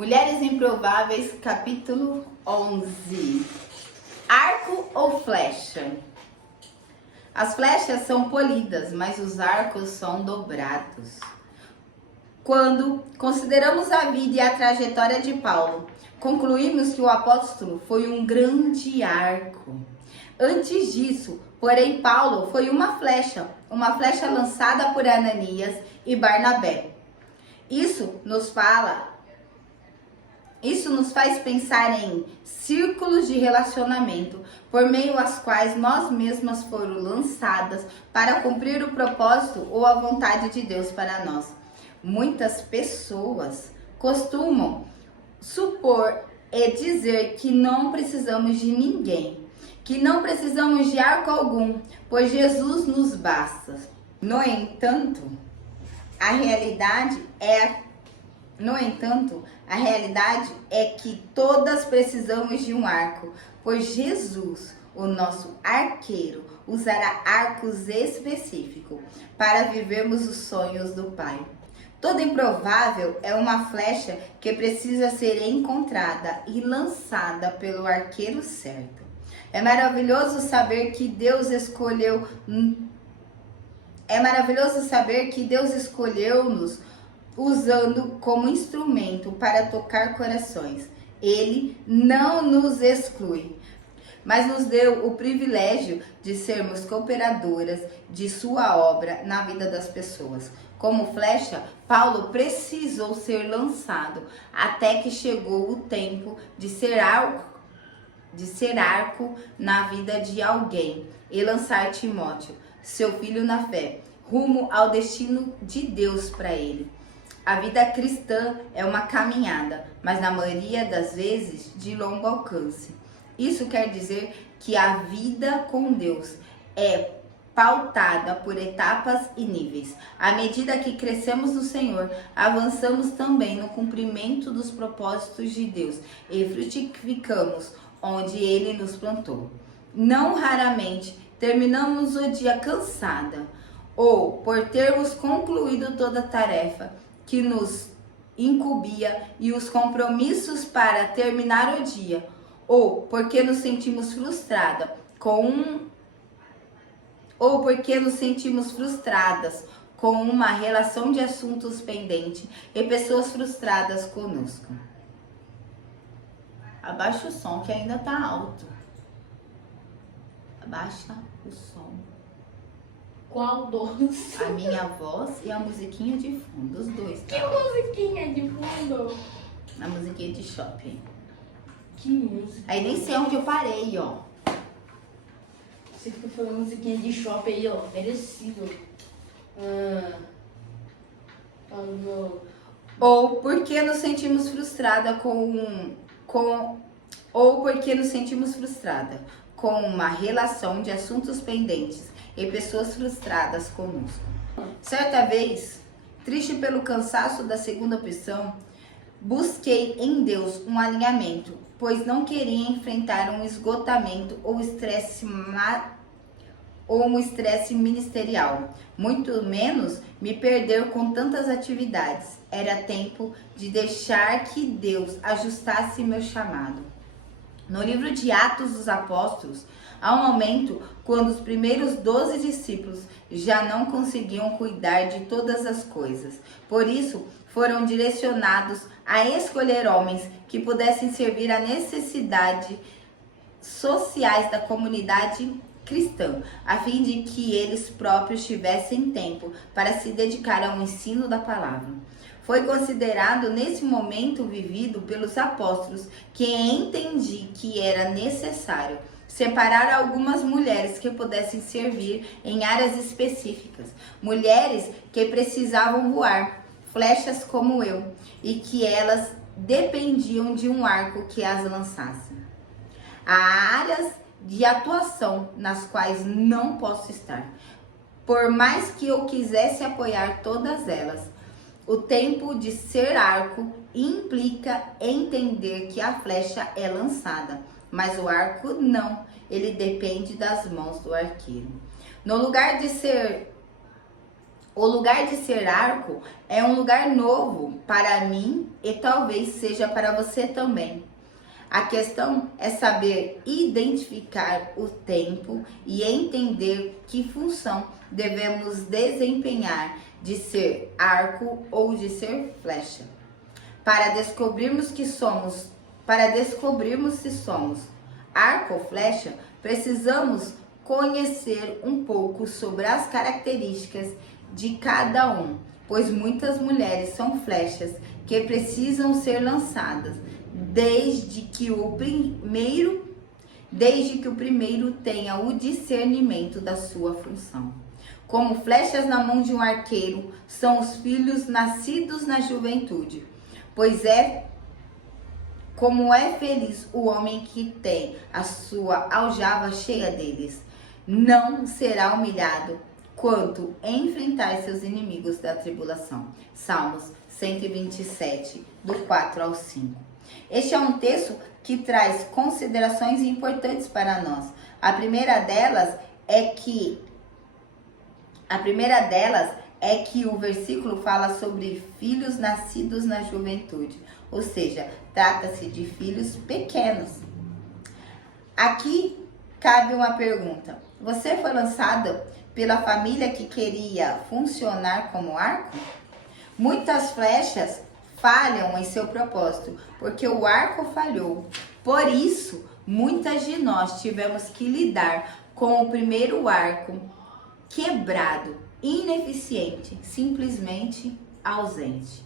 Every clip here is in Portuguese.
Mulheres Improváveis, capítulo 11. Arco ou flecha? As flechas são polidas, mas os arcos são dobrados. Quando consideramos a vida e a trajetória de Paulo, concluímos que o apóstolo foi um grande arco. Antes disso, porém, Paulo foi uma flecha lançada por Ananias e Barnabé. Isso nos faz pensar em círculos de relacionamento, por meio aos quais nós mesmas foram lançadas para cumprir o propósito ou a vontade de Deus para nós. Muitas pessoas costumam supor e dizer que não precisamos de ninguém, que não precisamos de arco algum, pois Jesus nos basta. No entanto, a realidade é que todas precisamos de um arco, pois Jesus, o nosso arqueiro, usará arcos específicos para vivermos os sonhos do Pai. Todo improvável é uma flecha que precisa ser encontrada e lançada pelo arqueiro certo. É maravilhoso saber que Deus escolheu-nos usando como instrumento para tocar corações. Ele não nos exclui, mas nos deu o privilégio de sermos cooperadoras de sua obra na vida das pessoas. Como flecha, Paulo precisou ser lançado até que chegou o tempo de ser arco na vida de alguém e lançar Timóteo, seu filho na fé, rumo ao destino de Deus para ele. A vida cristã é uma caminhada, mas na maioria das vezes de longo alcance. Isso quer dizer que a vida com Deus é pautada por etapas e níveis. À medida que crescemos no Senhor, avançamos também no cumprimento dos propósitos de Deus e frutificamos onde Ele nos plantou. Não raramente terminamos o dia cansada ou por termos concluído toda a tarefa que nos incumbia e os compromissos para terminar o dia, ou porque nos sentimos frustradas com uma relação de assuntos pendentes e pessoas frustradas conosco. Abaixa o som que ainda tá alto. Abaixa o som. Qual dos? A minha voz e a musiquinha de fundo, os dois. Que musiquinha de fundo? A musiquinha de shopping. Que música? Aí nem sei onde eu parei, ó. Você fica falando musiquinha de shopping aí, ó. Merecido. Ou porque nos sentimos frustradas com uma relação de assuntos pendentes e pessoas frustradas conosco. Certa vez, triste pelo cansaço da segunda opção, busquei em Deus um alinhamento, pois não queria enfrentar um esgotamento ou um estresse ministerial, muito menos me perder com tantas atividades. Era tempo de deixar que Deus ajustasse meu chamado. No livro de Atos dos Apóstolos, há um momento quando os primeiros 12 discípulos já não conseguiam cuidar de todas as coisas. Por isso, foram direcionados a escolher homens que pudessem servir às necessidades sociais da comunidade cristã, a fim de que eles próprios tivessem tempo para se dedicar ao ensino da palavra. Foi considerado nesse momento vivido pelos apóstolos que entendi que era necessário separar algumas mulheres que pudessem servir em áreas específicas, mulheres que precisavam voar, flechas como eu, e que elas dependiam de um arco que as lançasse. Há áreas de atuação nas quais não posso estar, por mais que eu quisesse apoiar todas elas. O tempo de ser arco implica entender que a flecha é lançada, mas o arco não, ele depende das mãos do arqueiro. No lugar de ser O lugar de ser arco é um lugar novo para mim e talvez seja para você também. A questão é saber identificar o tempo e entender que função devemos desempenhar de ser arco ou de ser flecha. Para descobrirmos se somos arco ou flecha, precisamos conhecer um pouco sobre as características de cada um, pois muitas mulheres são flechas que precisam ser lançadas desde que o primeiro tenha o discernimento da sua função. Como flechas na mão de um arqueiro são os filhos nascidos na juventude, pois como é feliz o homem que tem a sua aljava cheia deles. Não será humilhado quanto enfrentar seus inimigos da tribulação. Salmos 127, do 4 ao 5. Este é um texto que traz considerações importantes para nós. A primeira delas é que o versículo fala sobre filhos nascidos na juventude, ou seja, trata-se de filhos pequenos. Aqui cabe uma pergunta: você foi lançado pela família que queria funcionar como arco? Muitas flechas falham em seu propósito, porque o arco falhou. Por isso, muitas de nós tivemos que lidar com o primeiro arco quebrado, ineficiente, simplesmente ausente.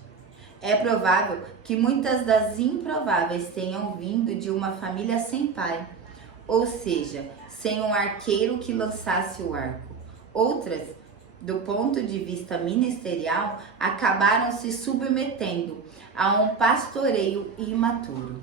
É provável que muitas das improváveis tenham vindo de uma família sem pai, ou seja, sem um arqueiro que lançasse o arco. Outras, do ponto de vista ministerial, acabaram se submetendo a um pastoreio imaturo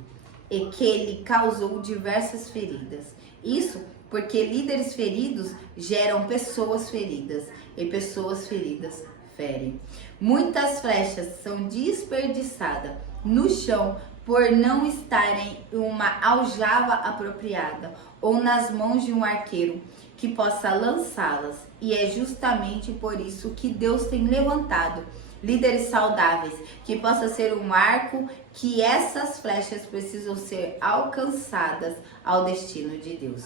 e que lhe causou diversas feridas. Isso porque líderes feridos geram pessoas feridas e pessoas feridas ferem. Muitas flechas são desperdiçadas no chão por não estarem em uma aljava apropriada ou nas mãos de um arqueiro que possa lançá-las. E é justamente por isso que Deus tem levantado líderes saudáveis, que possa ser um arco que essas flechas precisam ser alcançadas ao destino de Deus.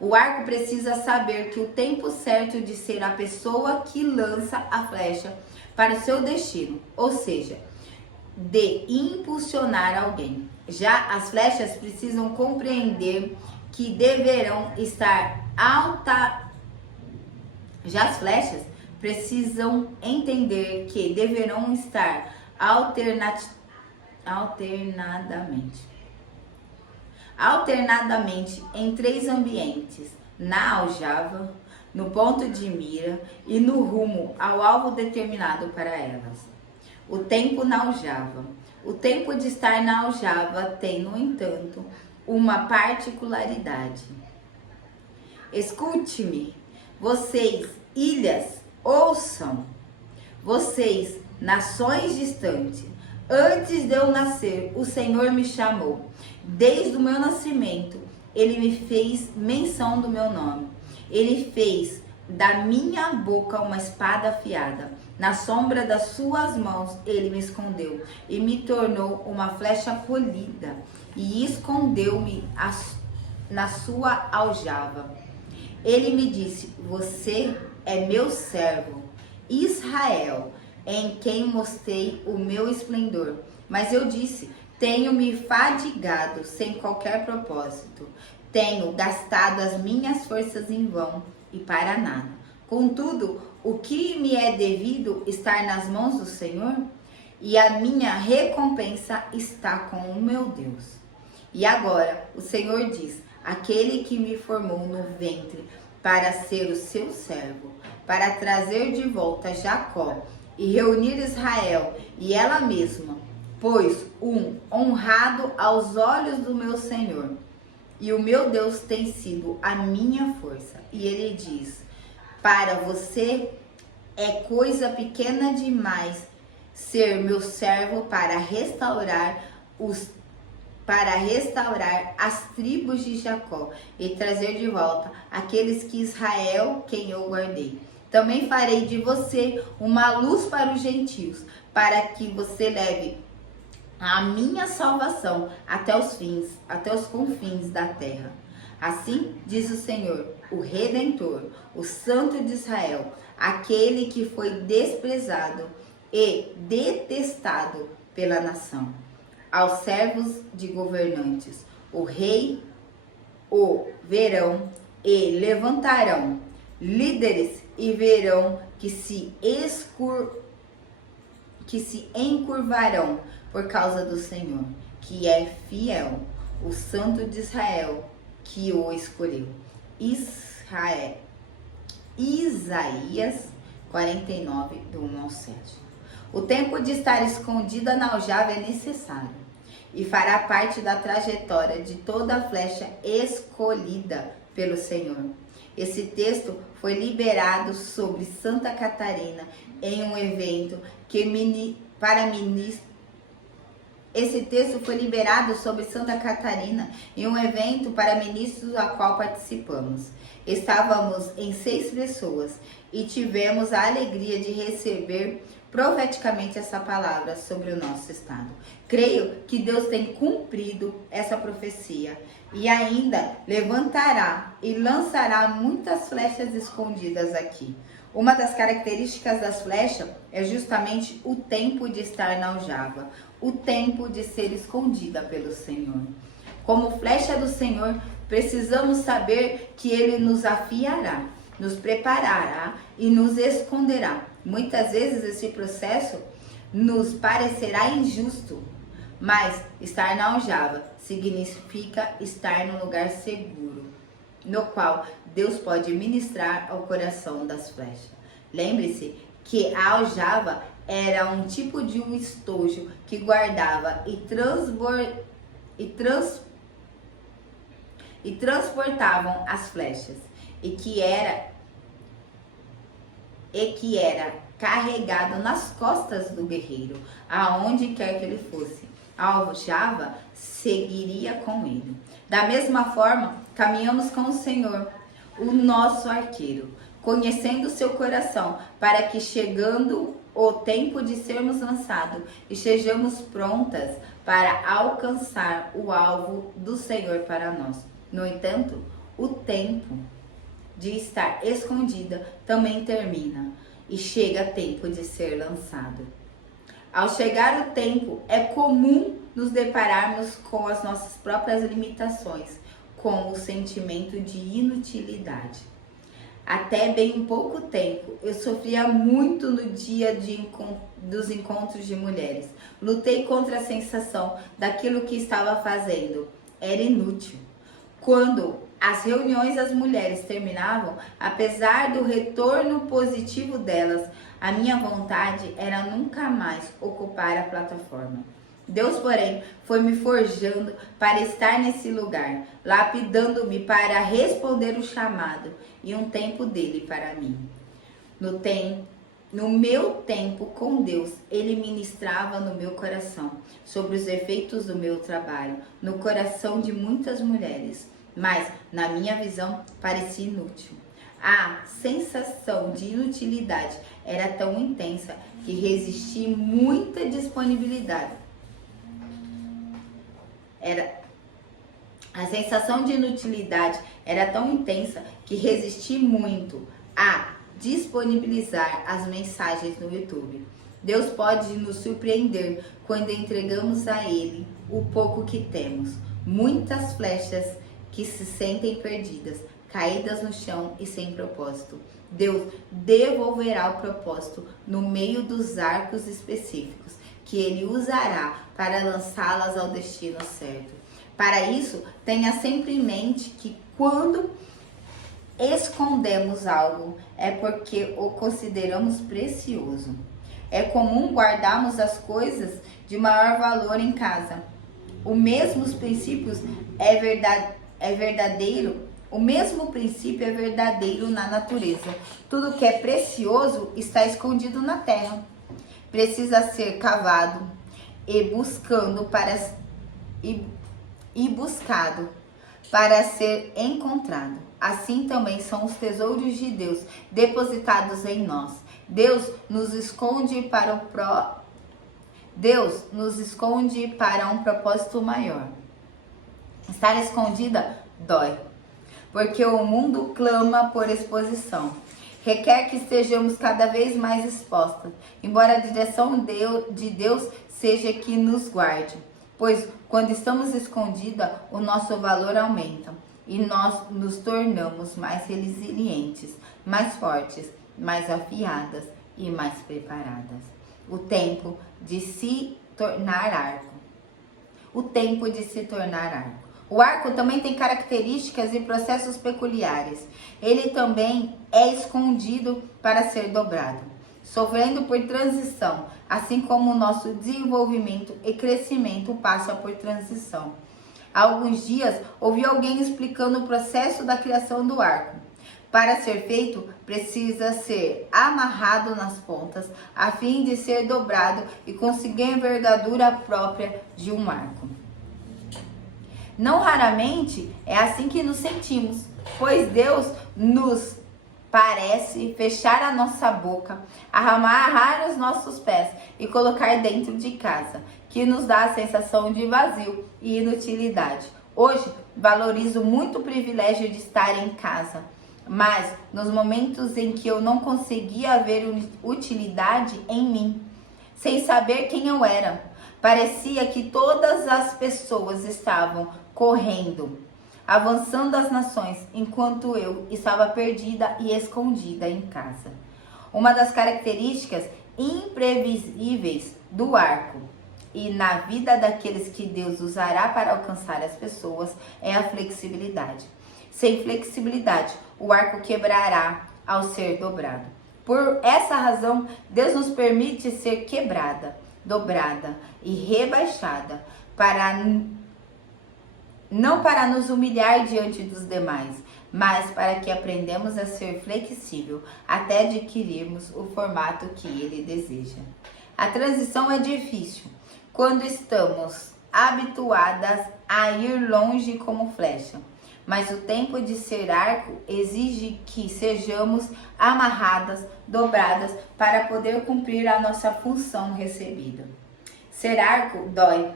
O arco precisa saber que o tempo certo de ser a pessoa que lança a flecha para o seu destino, ou seja, de impulsionar alguém. Já as flechas precisam compreender que deverão estar alternadamente em 3 ambientes: na aljava, no ponto de mira e no rumo ao alvo determinado para elas. O tempo na aljava. O tempo de estar na aljava tem, no entanto, uma particularidade. Escute-me, vocês, ilhas, ouçam. Vocês, nações distantes, antes de eu nascer, o Senhor me chamou. Desde o meu nascimento, Ele me fez menção do meu nome. Ele fez da minha boca uma espada afiada. Na sombra das suas mãos, Ele me escondeu e me tornou uma flecha polida e escondeu-me na sua aljava. Ele me disse: você é meu servo, Israel, em quem mostrei o meu esplendor. Mas eu disse: tenho me fadigado sem qualquer propósito. Tenho gastado as minhas forças em vão e para nada. Contudo, o que me é devido estar nas mãos do Senhor, e a minha recompensa está com o meu Deus. E agora o Senhor diz: aquele que me formou no ventre para ser o seu servo, para trazer de volta Jacó e reunir Israel e ela mesma, pois honrado aos olhos do meu Senhor. E o meu Deus tem sido a minha força. E ele diz: para você é coisa pequena demais ser meu servo para restaurar as tribos de Jacó e trazer de volta aqueles que Israel, quem eu guardei. Também farei de você uma luz para os gentios, para que você leve a minha salvação até os confins da terra. Assim diz o Senhor, o Redentor, o Santo de Israel, aquele que foi desprezado e detestado pela nação. Aos servos de governantes, o rei o verão e levantarão líderes e verão que se encurvarão por causa do Senhor, que é fiel, o Santo de Israel, que o escolheu. Isaías 49, do 1 ao 7. O tempo de estar escondida na aljava é necessário e fará parte da trajetória de toda flecha escolhida pelo Senhor. Esse texto foi liberado sobre Santa Catarina em um evento para ministros a qual participamos. Estávamos em 6 pessoas e tivemos a alegria de receber profeticamente essa palavra sobre o nosso estado. Creio que Deus tem cumprido essa profecia e ainda levantará e lançará muitas flechas escondidas aqui. Uma das características das flechas é justamente o tempo de estar na aljava, o tempo de ser escondida pelo Senhor. Como flecha do Senhor, precisamos saber que Ele nos afiará, nos preparará e nos esconderá. Muitas vezes esse processo nos parecerá injusto, mas estar na aljava significa estar num lugar seguro, no qual Deus pode ministrar ao coração das flechas. Lembre-se que a aljava era um tipo de um estojo que guardava e transportavam as flechas e que era carregado nas costas do guerreiro, aonde quer que ele fosse. A aljava seguiria com ele. Da mesma forma, caminhamos com o Senhor, o nosso arqueiro, conhecendo o seu coração, para que chegando o tempo de sermos lançados, estejamos prontas para alcançar o alvo do Senhor para nós. No entanto, o tempo de estar escondida também termina e chega tempo de ser lançado. Ao chegar o tempo, é comum nos depararmos com as nossas próprias limitações, com o sentimento de inutilidade. Até bem pouco tempo, eu sofria muito no dia dos encontros de mulheres. Lutei contra a sensação daquilo que estava fazendo era inútil. Quando as reuniões das mulheres terminavam, apesar do retorno positivo delas, a minha vontade era nunca mais ocupar a plataforma. Deus, porém, foi me forjando para estar nesse lugar, lapidando-me para responder o chamado e um tempo dele para mim. No meu tempo com Deus, Ele ministrava no meu coração sobre os efeitos do meu trabalho, no coração de muitas mulheres, mas na minha visão parecia inútil. A sensação de inutilidade era tão intensa que resisti muita disponibilidade. A sensação de inutilidade era tão intensa que resisti muito a disponibilizar as mensagens no YouTube. Deus pode nos surpreender quando entregamos a Ele o pouco que temos. Muitas flechas que se sentem perdidas, caídas no chão e sem propósito. Deus devolverá o propósito no meio dos arcos específicos que Ele usará para lançá-las ao destino certo. Para isso, tenha sempre em mente que quando escondemos algo é porque o consideramos precioso. É comum guardarmos as coisas de maior valor em casa. O mesmo princípio é verdadeiro na natureza. Tudo que é precioso está escondido na terra. Precisa ser cavado e buscado para ser encontrado. assim também são os tesouros de Deus depositados em nós. Deus nos esconde para um propósito maior. Estar escondida dói, porque o mundo clama por exposição. Requer que estejamos cada vez mais expostas, embora a direção de Deus seja que nos guarde. Pois quando estamos escondidas, o nosso valor aumenta e nós nos tornamos mais resilientes, mais fortes, mais afiadas e mais preparadas. O tempo de se tornar arco. O tempo de se tornar arco. O arco também tem características e processos peculiares. Ele também é escondido para ser dobrado, sofrendo por transição, assim como o nosso desenvolvimento e crescimento passa por transição. Há alguns dias ouvi alguém explicando o processo da criação do arco. Para ser feito, precisa ser amarrado nas pontas, a fim de ser dobrado e conseguir a envergadura própria de um arco. Não raramente é assim que nos sentimos, pois Deus nos parece fechar a nossa boca, amarrar os nossos pés e colocar dentro de casa, que nos dá a sensação de vazio e inutilidade. Hoje, valorizo muito o privilégio de estar em casa, mas nos momentos em que eu não conseguia ver utilidade em mim, sem saber quem eu era, parecia que todas as pessoas estavam correndo, avançando as nações, enquanto eu estava perdida e escondida em casa. Uma das características imprevisíveis do arco e na vida daqueles que Deus usará para alcançar as pessoas é a flexibilidade. Sem flexibilidade, o arco quebrará ao ser dobrado. Por essa razão, Deus nos permite ser quebrada, dobrada e rebaixada não para nos humilhar diante dos demais, mas para que aprendamos a ser flexível até adquirirmos o formato que Ele deseja. A transição é difícil quando estamos habituadas a ir longe como flecha, mas o tempo de ser arco exige que sejamos amarradas, dobradas para poder cumprir a nossa função recebida. Ser arco dói.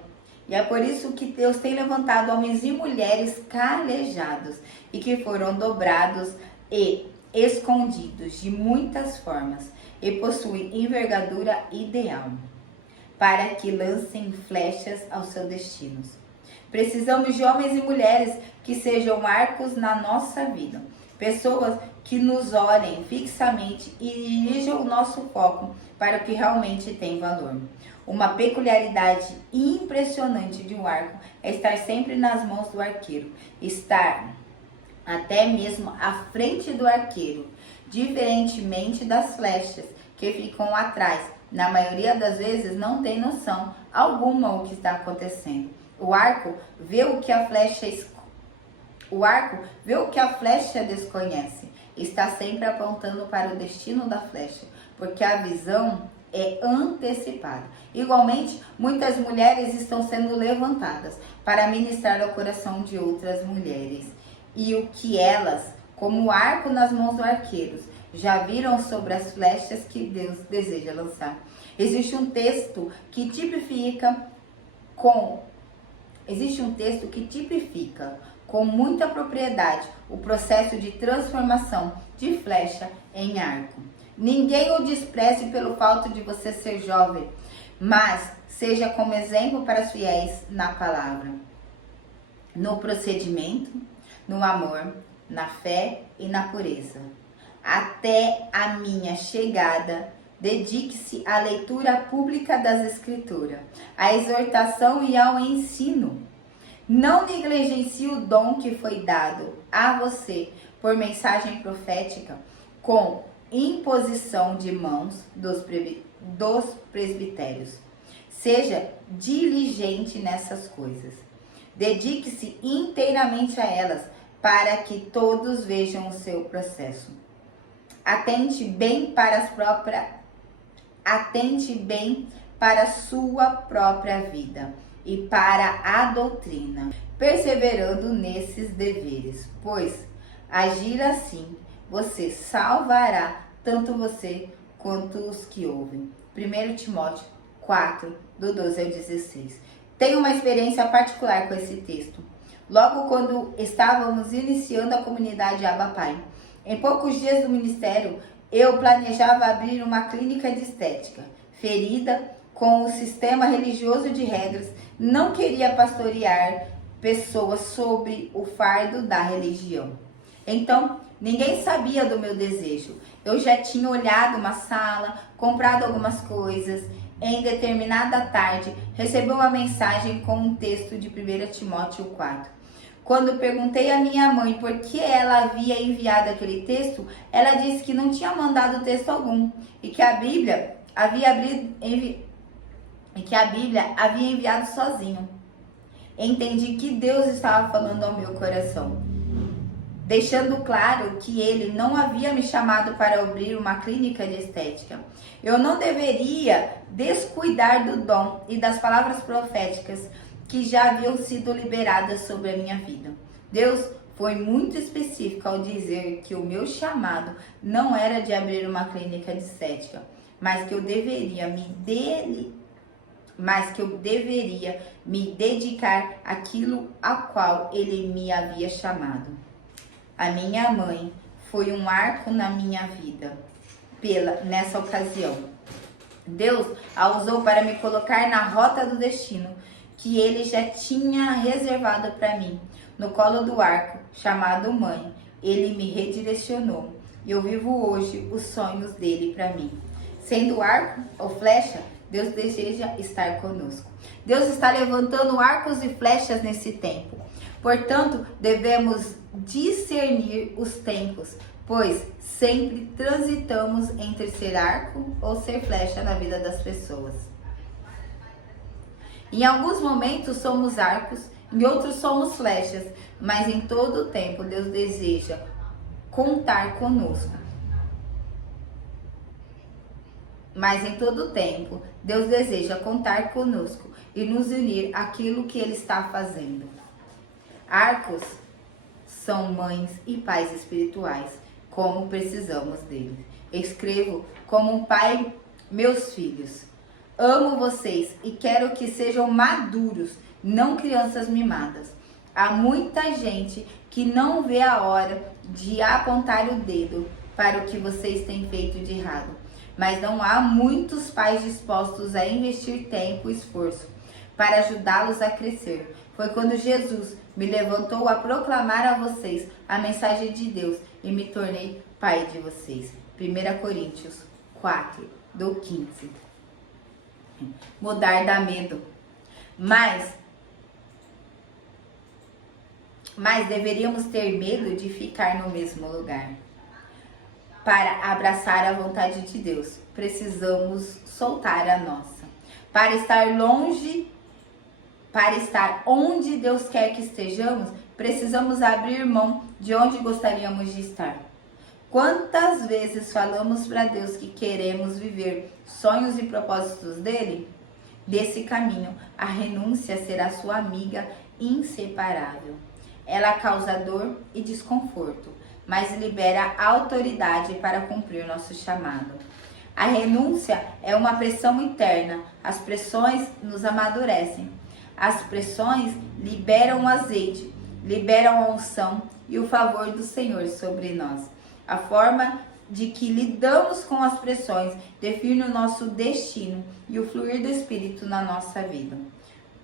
E é por isso que Deus tem levantado homens e mulheres calejados e que foram dobrados e escondidos de muitas formas e possuem envergadura ideal para que lancem flechas aos seus destinos. Precisamos de homens e mulheres que sejam arcos na nossa vida, pessoas que nos olhem fixamente e dirijam o nosso foco para o que realmente tem valor. Uma peculiaridade impressionante de um arco é estar sempre nas mãos do arqueiro, estar até mesmo à frente do arqueiro, diferentemente das flechas que ficam atrás. Na maioria das vezes não tem noção alguma o que está acontecendo. O arco vê o que a flecha desconhece. Está sempre apontando para o destino da flecha, porque a visão é antecipada. Igualmente, muitas mulheres estão sendo levantadas para ministrar ao coração de outras mulheres. E o que elas, como arco nas mãos do arqueiro, já viram sobre as flechas que Deus deseja lançar. Existe um texto que tipifica com muita propriedade o processo de transformação de flecha em arco. Ninguém o despreze pelo fato de você ser jovem, mas seja como exemplo para os fiéis na palavra, no procedimento, no amor, na fé e na pureza. Até a minha chegada, dedique-se à leitura pública das Escrituras, à exortação e ao ensino. Não negligencie o dom que foi dado a você por mensagem profética com imposição de mãos dos presbitérios. Seja diligente nessas coisas. Dedique-se inteiramente a elas para que todos vejam o seu processo. Atente bem para a sua própria vida e para a doutrina, perseverando nesses deveres, pois agir assim, você salvará tanto você quanto os que ouvem. 1 Timóteo 4, do 12 ao 16. Tenho uma experiência particular com esse texto. Logo quando estávamos iniciando a comunidade Abba Pai, em poucos dias do ministério, eu planejava abrir uma clínica de estética. Ferida com o sistema religioso de regras, não queria pastorear pessoas sob o fardo da religião. Então, ninguém sabia do meu desejo. Eu já tinha olhado uma sala, comprado algumas coisas. Em determinada tarde, recebi uma mensagem com um texto de 1 Timóteo 4. Quando perguntei à minha mãe por que ela havia enviado aquele texto, ela disse que não tinha mandado texto algum e que a Bíblia havia enviado sozinho. Entendi que Deus estava falando ao meu coração, deixando claro que Ele não havia me chamado para abrir uma clínica de estética. Eu não deveria descuidar do dom e das palavras proféticas que já haviam sido liberadas sobre a minha vida. Deus foi muito específico ao dizer que o meu chamado não era de abrir uma clínica de estética, mas que eu deveria me dedicar àquilo a qual Ele me havia chamado. A minha mãe foi um arco na minha vida nessa ocasião. Deus a usou para me colocar na rota do destino que Ele já tinha reservado para mim. No colo do arco, chamado mãe, Ele me redirecionou. E eu vivo hoje os sonhos dele para mim. Sendo arco ou flecha, Deus deseja estar conosco. Deus está levantando arcos e flechas nesse tempo. Portanto, devemos discernir os tempos, pois sempre transitamos entre ser arco ou ser flecha na vida das pessoas. Em alguns momentos somos arcos, em outros somos flechas, mas em todo o tempo Deus deseja contar conosco. Deus deseja contar conosco e nos unir àquilo que Ele está fazendo. Arcos são mães e pais espirituais, como precisamos deles. Escrevo como um pai meus filhos. Amo vocês e quero que sejam maduros, não crianças mimadas. Há muita gente que não vê a hora de apontar o dedo para o que vocês têm feito de errado. Mas não há muitos pais dispostos a investir tempo e esforço para ajudá-los a crescer. Foi quando Jesus me levantou a proclamar a vocês a mensagem de Deus e me tornei pai de vocês. 1 Coríntios 4, do 15. Mudar dá medo, mas deveríamos ter medo de ficar no mesmo lugar. Para abraçar a vontade de Deus, precisamos soltar a nossa. Para estar onde Deus quer que estejamos, precisamos abrir mão de onde gostaríamos de estar. Quantas vezes falamos para Deus que queremos viver sonhos e propósitos dele? Desse caminho, a renúncia será sua amiga inseparável. Ela causa dor e desconforto, mas libera autoridade para cumprir nosso chamado. A renúncia é uma pressão interna. As pressões nos amadurecem. As pressões liberam o azeite, liberam a unção e o favor do Senhor sobre nós. A forma de que lidamos com as pressões define o nosso destino e o fluir do Espírito na nossa vida.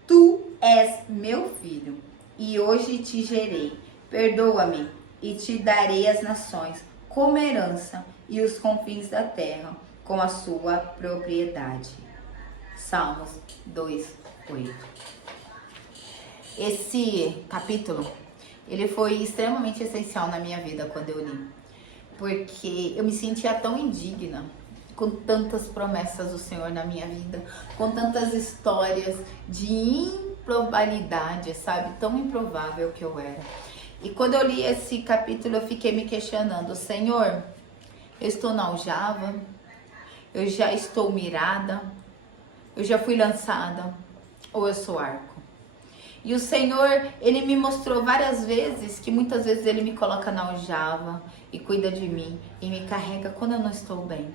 Tu és meu filho, e hoje te gerei. Perdoa-me, e te darei as nações como herança e os confins da terra com a sua propriedade. Salmos 2:8. Esse capítulo, ele foi extremamente essencial na minha vida quando eu li, porque eu me sentia tão indigna com tantas promessas do Senhor na minha vida, com tantas histórias de improbabilidade, sabe? Tão improvável que eu era. E quando eu li esse capítulo, eu fiquei me questionando: Senhor, eu estou na aljava? Eu já estou mirada? Eu já fui lançada? Ou eu sou arco? E o Senhor, Ele me mostrou várias vezes que muitas vezes Ele me coloca na aljava e cuida de mim e me carrega quando eu não estou bem.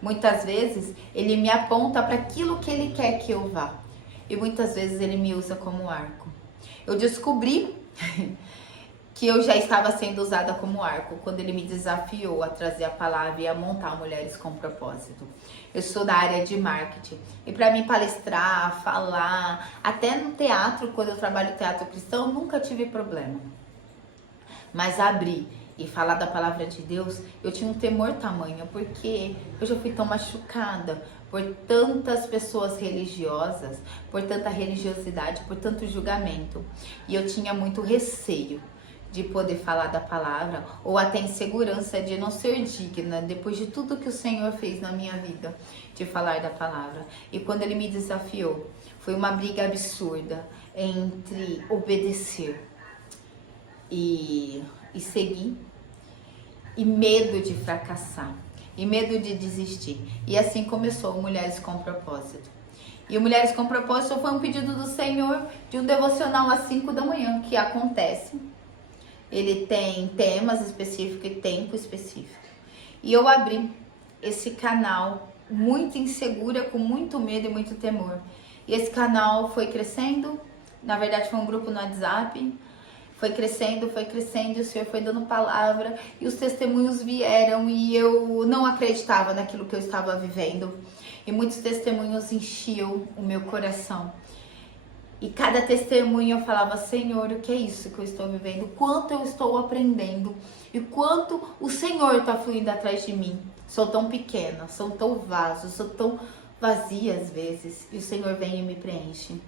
Muitas vezes Ele me aponta para aquilo que Ele quer que eu vá. E muitas vezes Ele me usa como arco. Eu descobri que eu já estava sendo usada como arco quando Ele me desafiou a trazer a palavra e a montar Mulheres com Propósito. Eu sou da área de marketing e para mim palestrar, falar, até no teatro, quando eu trabalho teatro cristão, nunca tive problema. Mas abrir e falar da palavra de Deus, eu tinha um temor tamanho, porque eu já fui tão machucada por tantas pessoas religiosas, por tanta religiosidade, por tanto julgamento. E eu tinha muito receio de poder falar da palavra, ou até insegurança de não ser digna, depois de tudo que o Senhor fez na minha vida, de falar da palavra. E quando Ele me desafiou, foi uma briga absurda entre obedecer e seguir, e medo de fracassar, e medo de desistir. E assim começou o Mulheres com Propósito. E o Mulheres com Propósito foi um pedido do Senhor de um devocional às 5 da manhã, que acontece. Ele tem temas específicos e tempo específico. E eu abri esse canal muito insegura, com muito medo e muito temor. E esse canal foi crescendo, na verdade foi um grupo no WhatsApp, foi crescendo, e o Senhor foi dando palavra, e os testemunhos vieram, e eu não acreditava naquilo que eu estava vivendo. E muitos testemunhos enchiam o meu coração. E cada testemunho eu falava, Senhor, o que é isso que eu estou vivendo? Quanto eu estou aprendendo? E quanto o Senhor está fluindo atrás de mim? Sou tão pequena, sou tão vaso, sou tão vazia às vezes. E o Senhor vem e me preenche.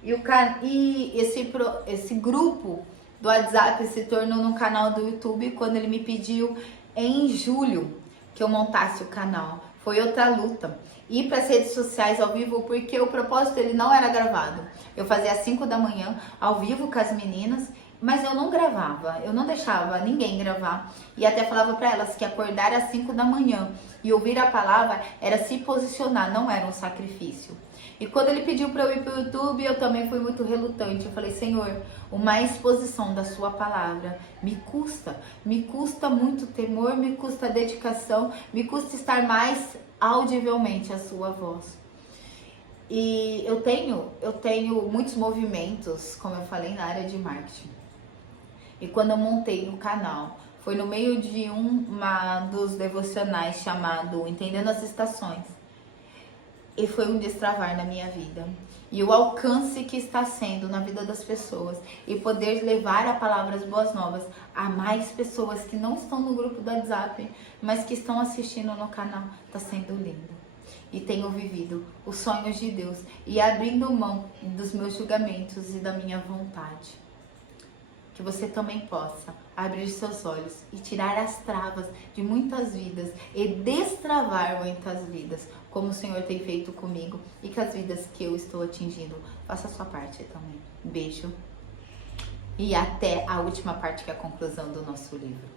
E esse grupo do WhatsApp se tornou no canal do YouTube quando Ele me pediu em julho que eu montasse o canal. Foi outra luta. Ir para as redes sociais ao vivo, porque o propósito ele não era gravado. Eu fazia às 5 da manhã, ao vivo com as meninas, mas eu não gravava, eu não deixava ninguém gravar. E até falava para elas que acordar às 5 da manhã e ouvir a palavra era se posicionar, não era um sacrifício. E quando Ele pediu para eu ir para o YouTube, eu também fui muito relutante. Eu falei, Senhor, uma exposição da sua palavra me custa muito temor, me custa dedicação, me custa estar mais audivelmente a sua voz. E eu tenho muitos movimentos, como eu falei, na área de marketing. E quando eu montei o canal, foi no meio de uma dos devocionais chamado Entendendo as Estações. E foi um destravar na minha vida. E o alcance que está sendo na vida das pessoas. E poder levar a palavra, as boas novas, a mais pessoas que não estão no grupo do WhatsApp, mas que estão assistindo no canal. Está sendo lindo. E tenho vivido os sonhos de Deus. E abrindo mão dos meus julgamentos e da minha vontade. Que você também possa abrir seus olhos e tirar as travas de muitas vidas e destravar muitas vidas, como o Senhor tem feito comigo e com as vidas que eu estou atingindo. Faça a sua parte também. Beijo. E até a última parte, que é a conclusão do nosso livro.